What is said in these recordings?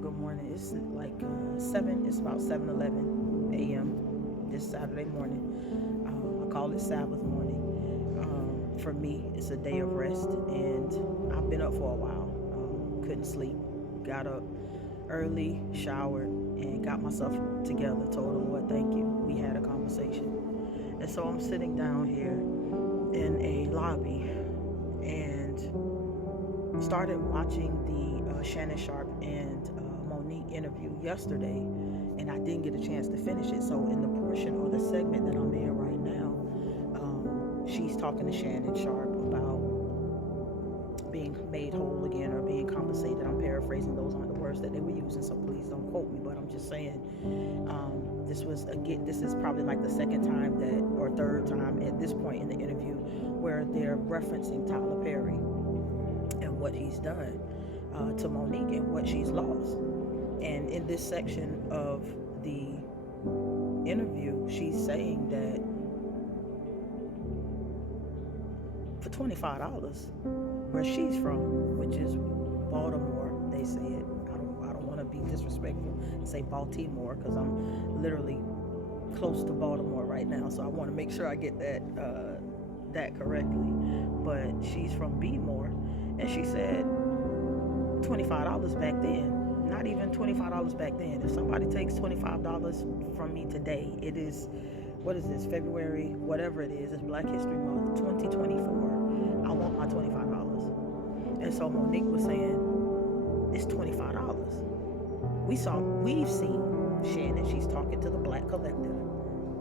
Good morning. It's like 7, it's about 7:11 a.m. this Saturday morning. I call it Sabbath morning. For me, it's a day of rest, and I've been up for a while. Couldn't sleep. Got up early, showered, and got myself together. Told him what, thank you. We had a conversation. And so I'm sitting down here in a lobby and started watching the Shannon Sharp and Monique interview yesterday, and I didn't get a chance to finish it. So in the portion or the segment that I'm in right now, she's talking to Shannon Sharp about being made whole again or being compensated. I'm paraphrasing; those aren't the words that they were using, so please don't quote me. But I'm just saying, this is probably like the second time that, or third time at this point in the interview, where they're referencing Tyler Perry and what he's done to Monique and what she's lost. And in this section of the interview, she's saying that for $25, where she's from, which is Baltimore, they say it. I don't want to be disrespectful and say Baltimore because I'm literally close to Baltimore right now, so I want to make sure I get that correctly. But she's from Bmore, and she said $25 back then. Not even $25 back then. If somebody takes $25 from me today, it is, what is this, February, whatever it is, it's Black History Month, 2024. I want my $25. And so Monique was saying, it's $25. We've seen Shannon, she's talking to the Black Collective.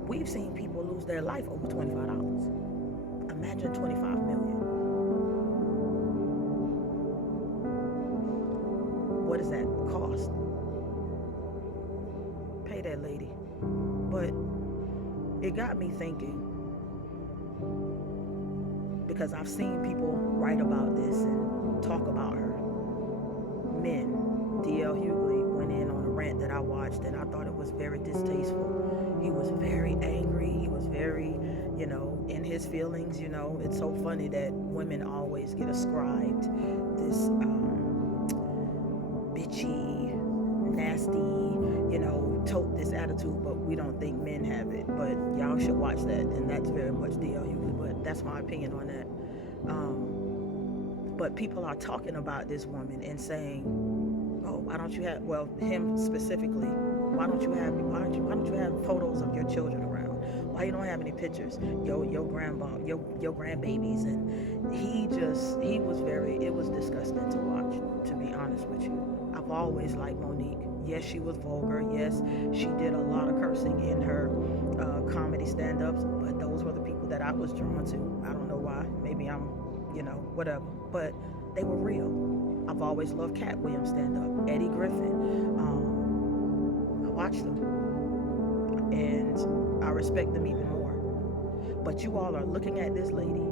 We've seen people lose their life over $25. Imagine 25 million. What does that cost? Pay that lady. But it got me thinking, because I've seen people write about this and talk about her. Men. D.L. Hughley went in on a rant that I watched, and I thought it was very distasteful. He was very angry. He was very, in his feelings. It's so funny that women always get ascribed this bitchy, nasty, tote this attitude, but we don't think men have it. But y'all should watch that, and that's very much D.L. Hughley, but that's my opinion on that. But people are talking about this woman and saying, "Oh, why don't you have?" Well, him specifically. Why don't you have photos of your children around? Why you don't have any pictures? Your your grandbabies, and he was it was disgusting to watch. To be honest with you, I've always liked Monique. Yes, she was vulgar. Yes, she did a lot of cursing in her comedy stand-ups, but those were the people that I was drawn to. I don't know why. Maybe I'm, whatever. But they were real. I've always loved Cat Williams stand-up, Eddie Griffin. I watched them, and I respect them even more. But you all are looking at this lady,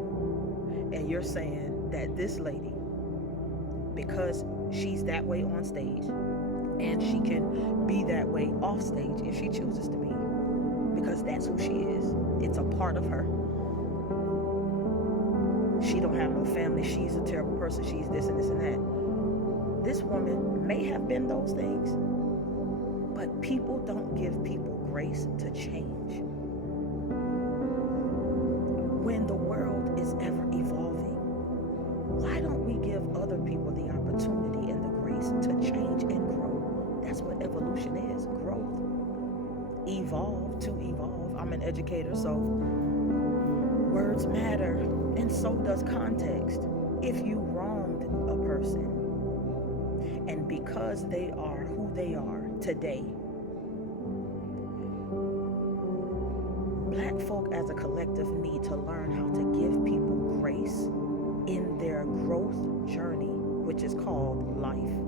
and you're saying that this lady, because she's that way on stage, and she can be that way off stage if she chooses to be, because that's who she is. It's a part of her. She don't have no family. She's a terrible person. She's this and this and that. This woman may have been those things, but people don't give people grace to change. When the world is ever evolving, why don't we give other people the opportunity and the grace to change and grow? That's what evolution is, growth. Evolve to evolve. I'm an educator, so words matter, and so does context. If you wronged a person, and because they are who they are today, Black folk as a collective need to learn how to give people grace in their growth journey, which is called life.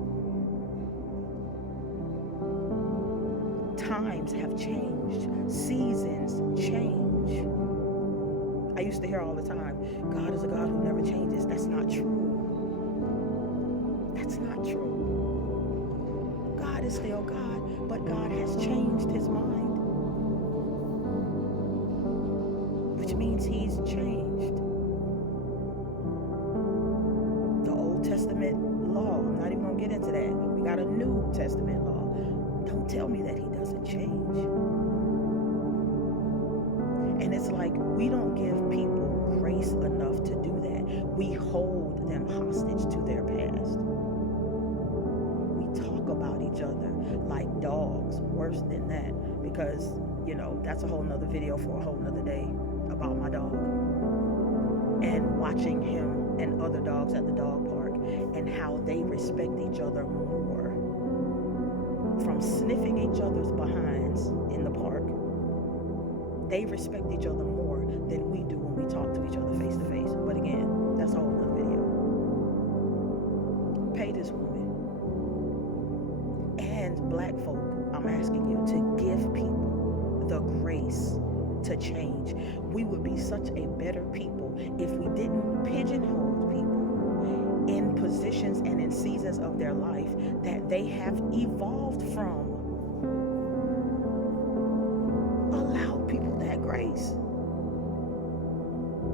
Times have changed. Seasons change. I used to hear all the time, God is a God who never changes. That's not true. That's not true. God is still God, but God has changed his mind, which means he's changed. The Old Testament law, I'm not even going to get into that. We got a New Testament law. Don't tell me that he doesn't change. And it's like we don't give people grace enough to do that. We hold them hostage to their past. We talk about each other like dogs, worse than that, because, that's a whole nother video for a whole nother day about my dog and watching him and other dogs at the dog park and how they respect each other more. From sniffing each other's behinds in the park, they respect each other more than we do when we talk to each other face to face. But again, that's a whole nother video. Pay this woman. And black folk, I'm asking you to give people the grace to change. We would be such a better people if we didn't pigeonhole people in positions and in seasons of their life that they have evolved from. Allow people that grace.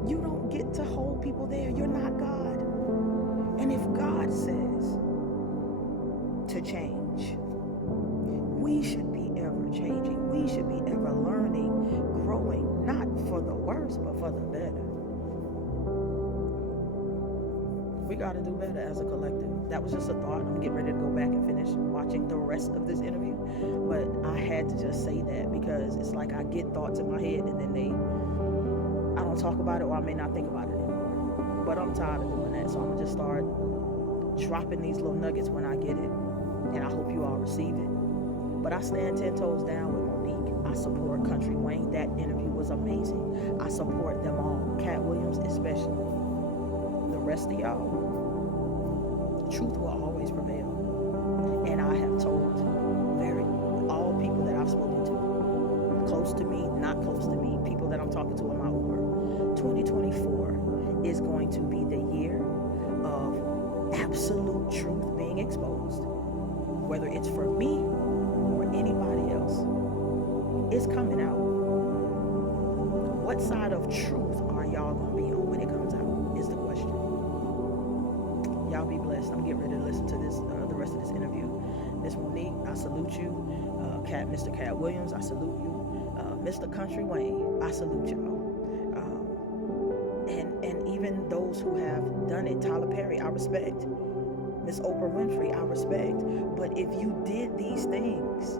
You don't get to hold people there. You're not God. And if God says to change, we should be ever changing. We should be ever learning, growing, not for the worse, but for the better. We got to do better as a collective. That was just a thought. I'm getting ready to go back and finish watching the rest of this interview. But I had to just say that because it's like I get thoughts in my head and then I don't talk about it, or I may not think about it anymore. But I'm tired of doing that. So I'm going to just start dropping these little nuggets when I get it. And I hope you all receive it. But I stand 10 toes down with Monique. I support Country Wayne. That interview was amazing. I support them all. Cat Williams especially. The rest of y'all, truth will always prevail. And I have told all people that I've spoken to, close to me, not close to me, people that I'm talking to in my Uber, 2024 is going to be the year of absolute truth being exposed. Whether it's for me or anybody else, it's coming out. What side of truth are y'all going to be on when it comes out is the question. Y'all be blessed. I'm getting ready to listen to this, the rest of this interview. Miss Monique, I salute you. Mr. Cat Williams, I salute you. Mr. Country Wayne, I salute y'all. And even those who have done it, Tyler Perry, I respect. Miss Oprah Winfrey, I respect. But if you did these things,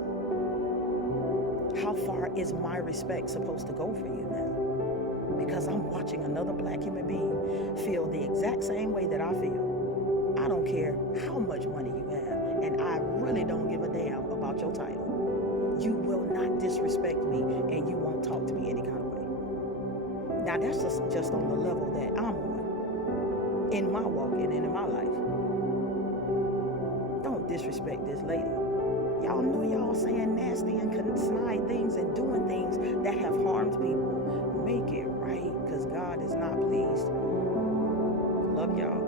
how far is my respect supposed to go for you now? Because I'm watching another black human being feel the exact same way that I feel. I don't care how much money you have, and I really don't give a damn about your title. You will not disrespect me, and you won't talk to me any kind of way. Now, that's just on the level that I'm on, in my walk and in my life. Don't disrespect this lady. Y'all know y'all saying nasty and snide things and doing things that have harmed people. Make it right, because God is not pleased. Love y'all.